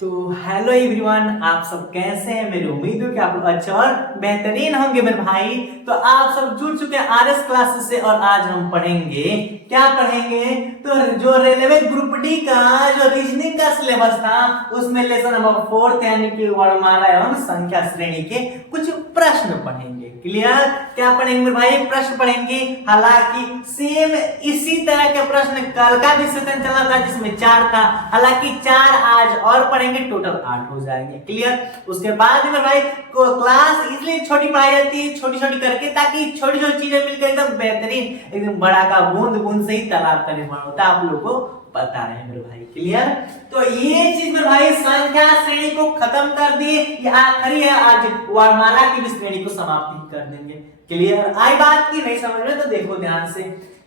तो hello everyone, आप सब कैसे हैं। मेरी उम्मीद है कि आप लोग अच्छे और बेहतरीन होंगे मेरे भाई। तो आप सब जुड़ चुके हैं आरएस क्लासेस से और आज हम पढ़ेंगे, क्या पढ़ेंगे तो जो रेलवे ग्रुप डी का जो रीजनिंग का सिलेबस था उसमें लेसन नंबर 4 यानी कि वर्णमाला एवं संख्या श्रेणी के कुछ प्रश्न पढ़ेंगे। क्लियर? क्या पढ़ेंगे मेरे भाई? प्रश्न पढ़ेंगे। हालांकि सेम इसी तरह के प्रश्न कल का भी सेशन चला था जिसमें 4 था, हालांकि 4 आज और पढ़ेंगे, टोटल 8 हो जाएंगे। क्लियर? उसके बाद मेरे भाई को क्लास इसलिए छोटी पढ़ाई जाती है, छोटी छोटी करके, ताकि छोटी छोटी चीजें मिलकर एकदम बेहतरीन, एकदम बड़ा का बूंद बूंद से ही तालाब का निर्माण होता है। आप लोगों को बता रहे हैं मेरे भाई। क्लियर? तो ये चीज मेरे भाई संख्या श्रेणी को खत्म कर दिए, ये आखिरी है, आज वर्णमाला की भी श्रेणी को समाप्त कर देंगे। क्लियर? आई बात की नहीं समझ में तो देखो ध्यान से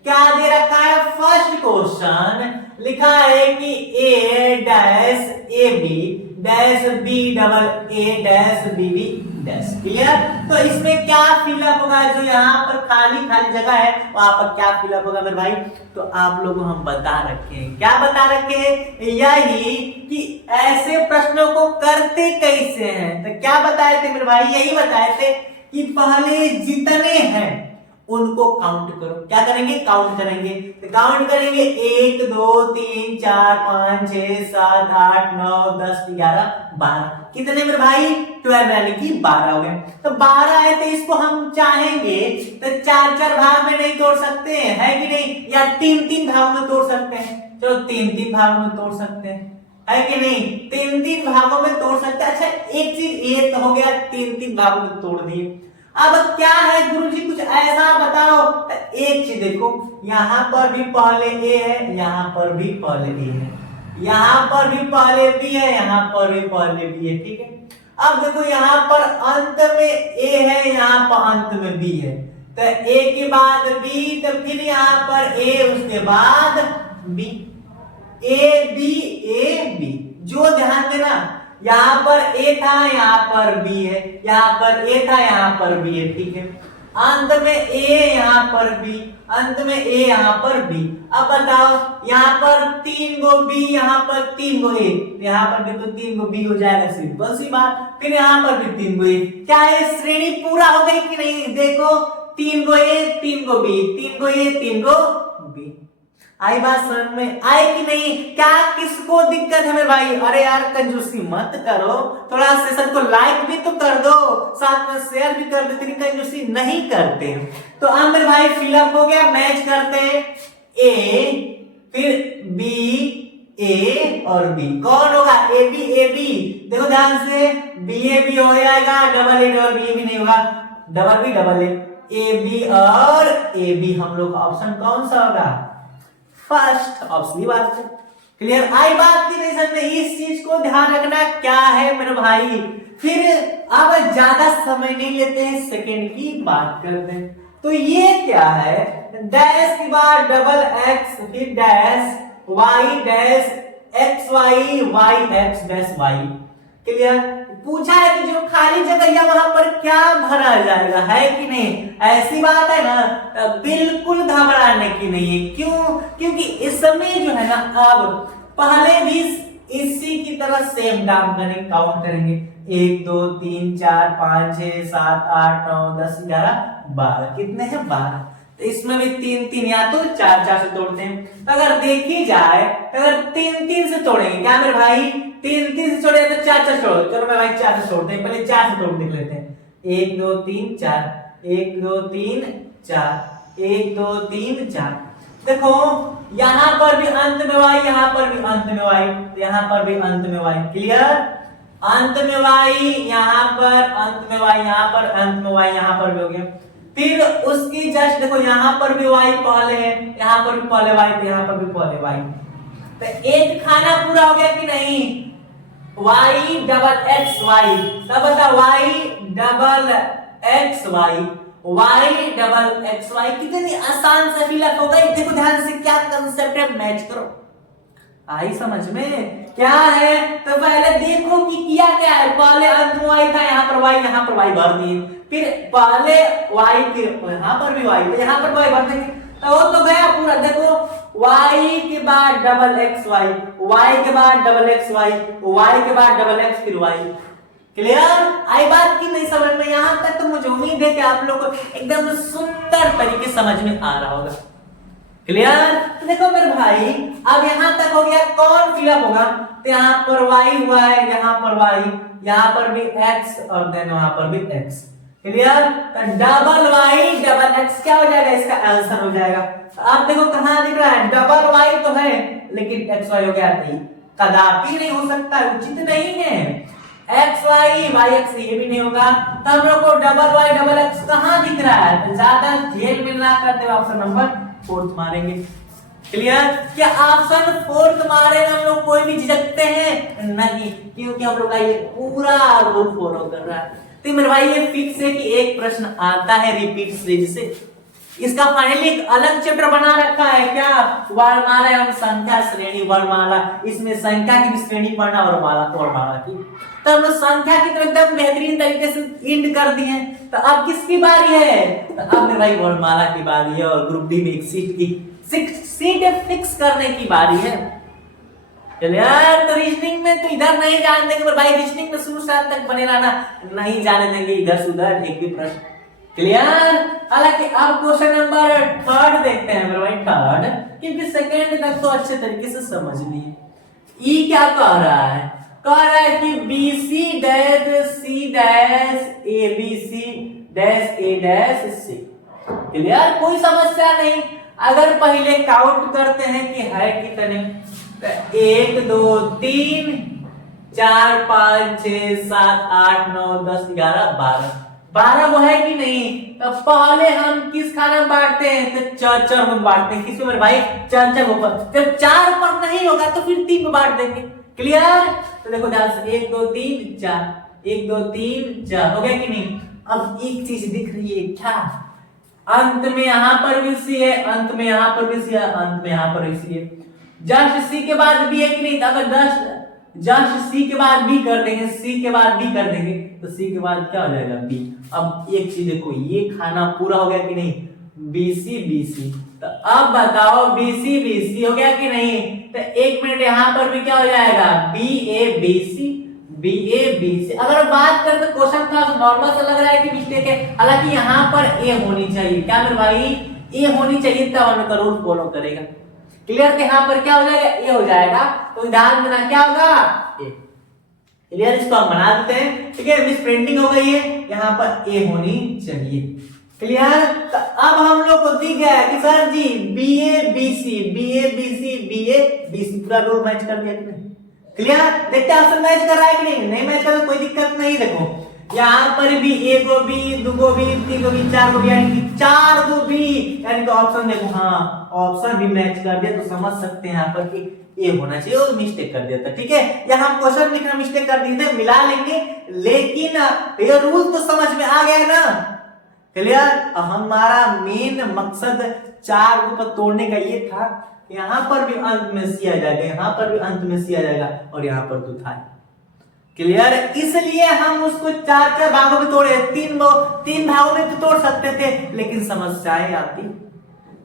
क्या दे रखा है। फर्स्ट क्वेश्चन लिखा है कि A dash A B dash B double A dash B B dash. Clear? तो इसमें क्या फिलअप होगा, जो यहाँ पर खाली खाली जगह है वहां पर क्या फिलअप होगा मेरे भाई? तो आप लोगों को हम बता रखे हैं। क्या बता रखे हैं? यही कि ऐसे प्रश्नों को करते कैसे हैं। तो क्या बताए थे मेरे भाई? यही बताए थे कि पहले जितने हैं उनको काउंट करो। क्या करेंगे? काउंट करेंगे। तो काउंट करेंगे 1 2 3 4 5 6 7 8 9 10 11 12। कितने मेरे भाई? 12 यानी कि 12 हो गए। तो 12 है तो इसको हम चाहेंगे तो 4 भाग में नहीं तोड़ सकते हैं, है कि नहीं? या 3 भाग में तोड़ सकते हैं। चलो 3 भागों में तोड़ सकते हैं, है कि नहीं? 3 भागों में तोड़ सकते हैं। अच्छा एक चीज ये तो हो गया, 3 भागों में तोड़ दिए। अब क्या है गुरुजी, कुछ ऐसा बताओ। तो एक चीज देखो, यहां पर भी पहले ए है, यहां पर भी पहले ए है, यहां पर भी पहले बी है, यहां पर भी पहले बी है। ठीक है? अब देखो यहाँ पर अंत में ए है, यहाँ पर अंत में बी है। तो ए के बाद बी, तो फिर यहाँ पर ए, उसके बाद बी, ए बी। जो ध्यान देना, यहाँ पर ए था, यहाँ पर बी है, यहाँ पर ए था, यहाँ पर बी है। ठीक है? अंत में ए, यहाँ पर बी, अंत में ए, यहाँ पर बी। अब बताओ, यहाँ पर 3 गो बी, यहाँ पर 3 गो ए, यहाँ पर भी तो 3 गो बी हो जाएगा, सिंपल सी बात। फिर यहाँ पर भी 3 गो ए। क्या ये श्रेणी पूरा हो गई कि नहीं? देखो 3 गो ए 3 गो बी, 3 गो ए 3 गो बी। आई बात समझ में? आई कि नहीं? क्या किसको दिक्कत है मेरे भाई? अरे यार कंजूसी मत करो, थोड़ा सेशन को लाइक भी तो कर दो, साथ में शेयर भी कर दो। तेरी कंजूसी नहीं करते। तो अब मेरे भाई फिलअप हो गया, मैच करते हैं। ए फिर बी, ए और बी। कौन होगा? A B. देखो ध्यान से, बी हो जाएगा, डबल ए बी नहीं होगा, डबल ए बी और ए बी। हम लोग का ऑप्शन कौन सा होगा? First option. बात है क्लियर? आई बात की नहीं समझ में? इस चीज को ध्यान रखना। क्या है मेरे भाई? फिर अब ज्यादा समय नहीं लेते हैं, सेकंड की बात करते हैं। तो ये क्या है? डैश के बाद डबल एक्स, फिर dash Y dash X Y Y X dash Y. Clear? पूछा है कि जो खाली जगह या वहां पर क्या भरा जाएगा, है कि नहीं? ऐसी बात है ना, बिल्कुल घबराने की नहीं है। क्यों? क्योंकि इस समय जो है ना, अब पहले भी इसी की तरह सेम काम करेंगे, काउंट करेंगे 1 2 3 4 5 6 7 8 9 10 11 12। कितने हैं? 12। तो इसमें भी 3 या तो 4 से तोड़ते हैं। तो अगर देखी जाए, अगर 3 से तोड़ेंगे क्या मेरे भाई? 3 से तोड़े तो 4 तोड़ो। चलो मैं भाई 4 से तोड़ते हैं, पहले 4 से तोड़ देख लेते हैं। 1 2 3 4, 1 2 3 4, 1 2 3 4। देखो यहां पर भी अंत में वाई, यहां पर भी अंत में वाई, यहां पर भी अंत में वाई। क्लियर? अंत में वाई, यहां पर अंत में वाई, यहां पर अंत में वाई, यहां पर भी हो गया। फिर उसकी जस्ट देखो, यहां पर भी वाई पहले है, यहां पर भी पहले वाई, तो यहां पर भी पहले वाई। तो एक खाना पूरा हो गया कि नहीं? y double X Y. तब बता y double X Y, y double X Y. कितनी आसान से फिलअप हो गई। देखो ध्यान से, क्या कंसेप्ट है, मैच करो। आई समझ में? क्या है? तो पहले देखो कि किया क्या है। पहले अंत में y था, यहाँ पर y भर दिए। फिर पहले y, फिर यहाँ पर भी y, तो यहाँ पर y भर देंगे। तो वो तो गया पूरा। देखो y के बाद डबल एक्स वाई, y के बाद डबल एक्स वाई, y के बाद डबल एक्स फिर y। क्लियर? आई बात की नहीं समझ में? यहां तक तो मुझे उम्मीद है कि आप लोग को एकदम सुंदर तरीके से समझ में आ रहा होगा। क्लियर? तो देखो मेरे भाई अब यहां तक हो गया, कौन फिलअप होगा? तो यहां पर y हुआ है, यहां पर y, यहां पर भी x और देन वहां पर भी x। क्लियर? तो डबल y डबल x क्या हो जाएगा? इसका आंसर हो जाएगा। तो आप देखो कहां दिख रहा है, डबल y तो है लेकिन xy हो गया नहीं, कदापि नहीं हो सकता, उचित नहीं है। xy yx ये भी नहीं होगा। तो हम लोग को डबल y डबल x कहां दिख रहा है? तो ज्यादा ढेर में ना करते हुए ऑप्शन नंबर 4 मारेंगे। क्लियर? क्या ऑप्शन 4 मारे हम लोग कोई भी झिझकते हैं? नहीं, क्योंकि हम लोग का ये पूरा रूल फॉलो कर रहा है। तो मेरे भाई ये फिक्स है कि एक प्रश्न आता है रिपीट सीरीज से। इसका फाइनली एक अलग चैप्टर बना रखा है क्या? वर्णमाला एवं संख्या श्रेणी वर्णमाला। इसमें संख्या की भी श्रेणी पढ़ना और वर्णमाला की। तो हम लोग संख्या की तो एकदम बेहतरीन तरीके से एंड कर दिए। तो अब किसकी बारी है? तो अब मेरे भाई वर्णमाला की बारी है और ग्रुप डी में एक सीट फिक्स करने की बारी है। चलिए यार, तो रीजनिंग में तो इधर नहीं जाने देंगे भाई, रीजनिंग में शुरू से अंत तक बने रहना, नहीं जाने देंगे इधर से उधर एक भी प्रश्न। क्लियर? हालांकि अब क्वेश्चन नंबर 3 देखते हैं मेरे भाई, 3, क्योंकि सेकंड तक तो अच्छे तरीके से समझ लिए। ई क्या कह रहा है? कह रहा है कि BC dash C dash ABC dash A dash C। Clear? कोई समस्या नहीं। अगर पहले काउंट करते हैं कि है कितने, 1 2 3 4 5 6 7 8 9 10 11 12 वो है कि नहीं? तो पहले हम किस खाने में बांटते हैं? तो चार में बांटते हैं। किस में भाई? चार ऊपर। जब 4 पर नहीं होगा तो फिर 3 में बांट देंगे। क्लियर? तो देखो ध्यान से, 1 2 3 4, 1 2 3 4 हो गया कि नहीं? अब एक चीज दिख रही है क्या? अंत में यहां पर भी सी है, अंत में यहां पर भी सी है, अंत में यहां पर भी सी है। जस्ट सी के बाद भी है कि नहीं? अगर जस्ट सी के बाद भी कर देंगे, सी के बाद भी कर देंगे, तो सी के बाद क्या हो जाएगा? बी। अब एक चीज देखो, ये खाना पूरा हो गया कि नहीं? BC BC। तो अब बताओ BC BC हो गया कि नहीं? तो 1 मिनट यहां पर भी क्या हो जाएगा? BA BC BA BC। अगर बात करें तो क्वेश्चन थोड़ा नॉर्मल सा लग रहा है कि मिस्टेक है, हालांकि यहाँ पर A होनी चाहिए। क्या मेरे भाई? A होनी चाहिए, तब हम का रूल फॉलो करेगा। क्लियर? के यहाँ पर क्या हो जाएगा? A हो जाएगा। तो ध्यान देना क्या होगा? A। क्लियर? इसको हम बना देते हैं। ठीक है, मिस प्रिंटिंग हो गई है, यहाँ पर A होनी चाहिए। क्लियर? तो अब हम लोग को दिख गया कि सर जी BA BC BA BC BA BC पूरा रूल मैच कर दिया कि नहीं? क्लियर? देखते ऑप्शन मैच कर रहा है कि नहीं? नहीं मैच कर तो कोई दिक्कत नहीं। देखो यहाँ पर भी 1 को भी 2 को भी 3 को भी 4 को भी, यानी कि 4 को भी, यानी कि ऑप्शन देखो, हाँ ऑप्शन भी मैच कर दिया। तो समझ सकते हैं यहाँ पर कि ए होना चाहिए और मिस्टेक कर दिया था। ठीक है, यहाँ हम क्वेश्चन लिखना मिस्टेक कर दिए थे, मिला लेंगे, लेकिन ये रूल तो समझ में आ गया ना। क्लियर? हमारा मेन मकसद 4 को तोड़ने का ये था, यहाँ पर भी अंत में सी आ जाएगा, यहाँ पर भी अंत में सी आ जाएगा और यहाँ पर तो था। क्लियर? इसलिए हम उसको 4 भागों में तोड़े, 3 भागों में तो तोड़ सकते थे, लेकिन समस्याएं आती।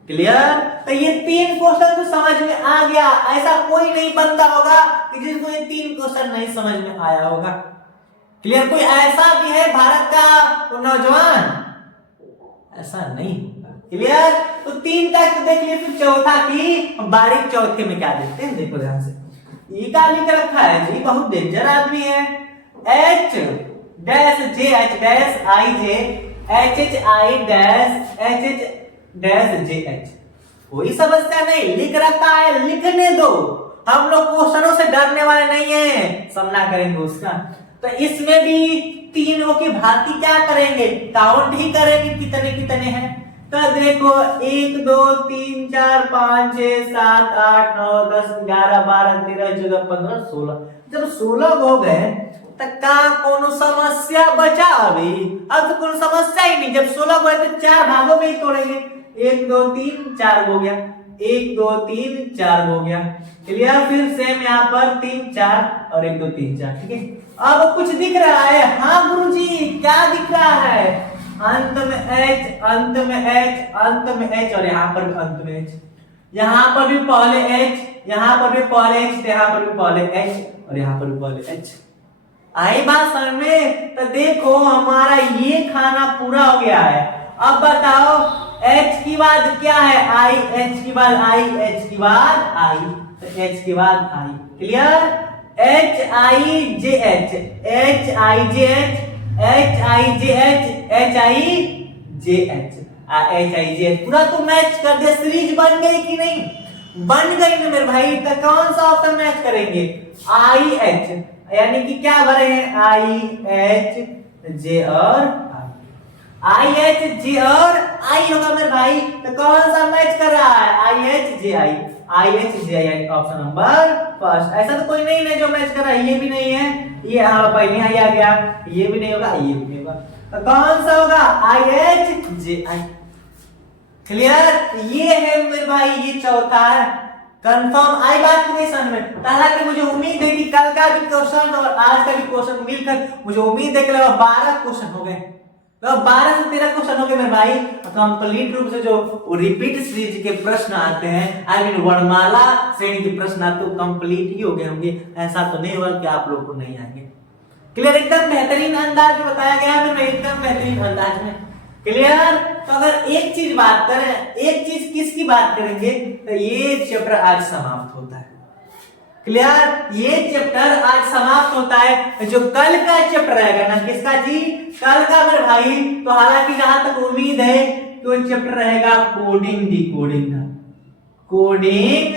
क्लियर? तो ये 3 क्वेश्चन तो समझ में आ गया। ऐसा कोई नहीं बनता होगा कि जिसको ये 3 क्वेश्चन नहीं समझ में आया होगा। क्लियर? कोई ऐसा भी है भारत का नौजवान? ऐसा नहीं होगा। क्लियर? तो 3 तक देख लिए, फिर चौथा की बारीक चौथे में क्या देखते हैं, देखो ध्यान से। ये क्या लिख रखा है जी? बहुत डेंजर आदमी है। H dash J H dash I J H H I dash H H dash J H। कोई समस्या नहीं, लिख रखा है, लिखने दो। हम लोग क्वेश्चनों से डरने वाले नहीं हैं, सामना करेंगे उसका। तो इसमें भी 3 की भांति क्या करेंगे? काउंट ही करेंगे कितने कितने हैं। तो देखो 1 2 3 4 5 6 7 8 9 10 11 12 13 14 15 16। जब 16 हो गए तो का कोनो समस्या बचा? अभी अब तो कोनो समस्या ही नहीं। जब 16 हुए तो 4 भागों में ही तोड़ेंगे। 1 2 3 4 हो गया, 1 2 3 4 हो गया। क्लियर? फिर सेम यहाँ पर 3 4 और 1 2 3 4। ठीक है, अब कुछ दिख रहा है? हाँ गुरुजी, क्या दिख रहा है? अंत में H, अंत में H, अंत में H और यहाँ पर भी अंत में H, यहाँ पर भी पहले H, यहाँ पर भी पहले H, यहाँ पर भी पहले H और यहाँ पर भी पहले H। आई बात समझ में? तो देखो हमारा ये खाना पूरा हो गया है। अब बताओ H की बाद क्या है? I, H की बाद I, H की बाद I, तो H की बाद I, clear? H I J H, H I J H, H I J H, H I J H, H I J H पूरा तो मैच कर दिया। सीरीज बन गई कि नहीं? बन गई ना मेरे भाई। तो कौन सा ऑप्शन मैच करेंगे? I H, यानी कि क्या भरे हैं? I H J और I H J और I होगा मेरे भाई। तो कौन सा मैच कर रहा है? I H J I, I H J I, option number first. ऐसा तो कोई नहीं है जो मैच कर रहा है। ये भी नहीं है, ये हाँ पहले ही आ गया। ये भी नहीं होगा, ये भी नहीं होगा। तो कौन सा होगा? I H J I, clear? ये है मेरे भाई, ये चौथा है। कंफर्म आई बात की नहीं समझ में? हालांकि मुझे उम्मीद है कि कल का भी क्वेश्चन और आज का भी क्वेश्चन मिलकर मुझे उम्मीद है कि लगभग 12 क्वेश्चन हो गए, लगभग 12 से 13 क्वेश्चन हो गए मेरे भाई। कंप्लीट रूप से जो रिपीट सीरीज के प्रश्न आते हैं, आई मीन वर्णमाला श्रेणी के प्रश्न आते हैं, कंप्लीट ही हो गए होंगे। ऐसा तो नहीं होगा कि आप लोग को नहीं आएंगे। क्लियर? एकदम बेहतरीन अंदाज में बताया गया है, तो एकदम बेहतरीन अंदाज में। क्लियर? तो अगर एक चीज बात करें, एक चीज किसकी बात करेंगे, तो ये चैप्टर आज समाप्त होता है। क्लियर? ये चैप्टर आज समाप्त होता है। जो कल का चैप्टर रहेगा ना, किसका जी? कल का मेरे भाई। तो हालांकि जहां तक उम्मीद है कि वो चैप्टर रहेगा कोडिंग डिकोडिंग का, कोडिंग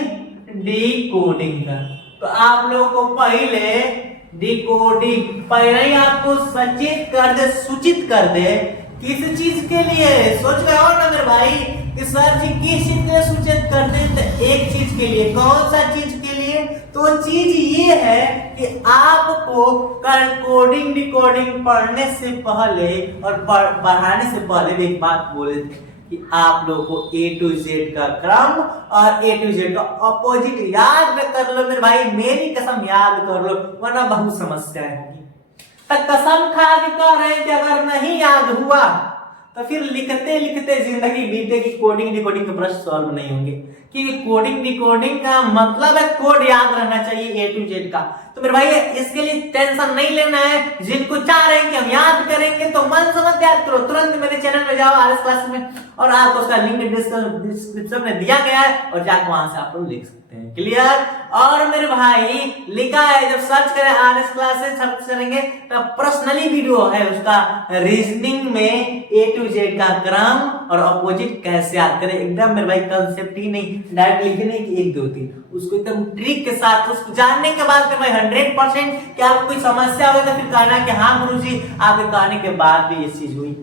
डिकोडिंग का। तो आप लोगों को पहले डिकोडिंग पहले ही आपको सचेत कर दे, सूचित कर दे। किस चीज के लिए? सोच रहे हो ना मेरे भाई कि सर जी किस चीज के लिए सूचित करते हैं? तो एक चीज के लिए। कौन सा चीज के लिए? तो चीज ये है कि आपको कोडिंग डिकोडिंग पढ़ने से पहले और पढ़ाने से पहले एक बात बोले थे कि आप लोगों को A to Z का क्रम और A to Z का अपोजिट याद कर लो मेरे भाई। मेरी कसम याद कर लो, वरना बहुत समस्याएं होगी। कसम खा के कह रहे हैं कि अगर नहीं याद हुआ तो फिर लिखते लिखते जिंदगी बीतेगी, कोडिंग डिकोडिंग के प्रश्न सॉल्व नहीं होंगे। क्योंकि कोडिंग डिकोडिंग का मतलब है कोड याद रहना चाहिए A to Z का। तो मेरे भाई इसके लिए टेंशन नहीं लेना है। जिनको चाह रहे हैं कि हम याद करेंगे तो मन समझ याद करो, तुरंत मेरे चैनल में जाओ RS क्लास में, और आपको उसका लिंक डिस्क्रिप्शन में दिया गया है, और जाकर वहां से आप लोग लिख सकते हैं। क्लियर? और मेरे भाई लिखा है, जब सर्च करें RS क्लासेस सर्च करेंगे तो पर्सनली वीडियो है उसका, रीजनिंग में A to Z का क्रम और अपोजिट कैसे याद करें। एकदम मेरे भाई कंसेप्ट ही नहीं, डायरेक्ट लिखने की 1 2 3, उसको एकदम ट्रिक के साथ उसको जानने के बाद फिर भाई 100% कि आपको कोई समस्या हो तो फिर कहना कि हाँ गुरुजी आपके कहने के बाद भी ये चीज हुई।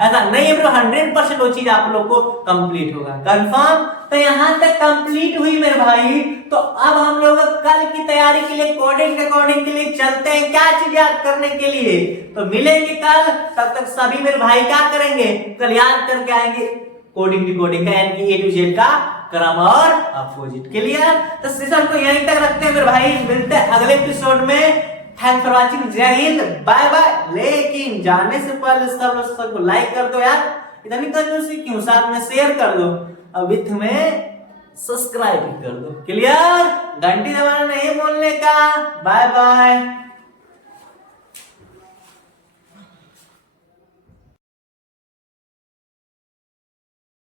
ऐसा नहीं है ब्रो, 100% वो चीज आप लोग को कंप्लीट होगा। कंफर्म? तो यहाँ तक कंप्लीट हुई मेरे भाई। तो अब हम लोग कल की तैयारी के लिए कोडिंग डिकोडिंग के लिए चलते हैं। क्या चीज याद करने के लिए? तो मिलेंगे कल। तब तक सभी मेरे भाई क्या करेंगे? कल याद करके आएंगे कोडिंग डिकोडिंग का, यानी कि A to Z का क्रम और अपोजिट। क्लियर? तो सेशन को यहीं तक रखते हैं मेरे भाई, मिलते हैं अगले एपिसोड में। थैंक्स फॉर वाचिंग, जय हिंद, बाय बाय। लेकिन जाने से पहले सब लोग लाइक कर दो यार, इतनी कंजूसी क्यों? साथ में शेयर कर दो और विथ में सब्सक्राइब कर दो। क्लियर? घंटी दबाना नहीं भूलने का। Bye bye.